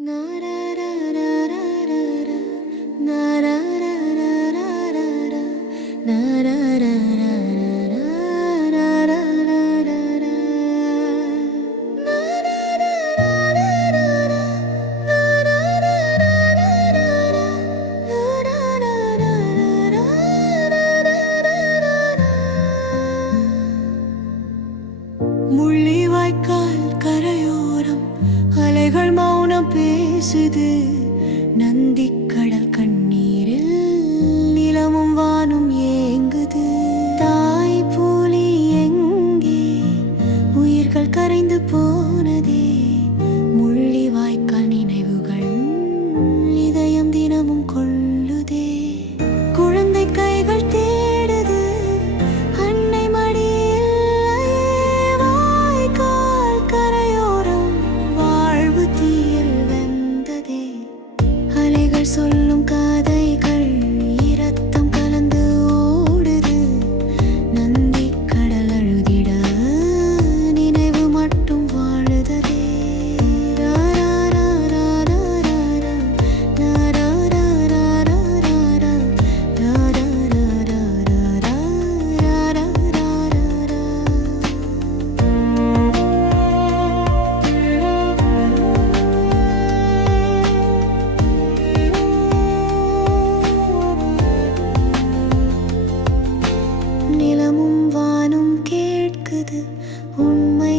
Not at all. பேசுது நந்திக்கு நிலமும் வானும் கேட்குது உண்மை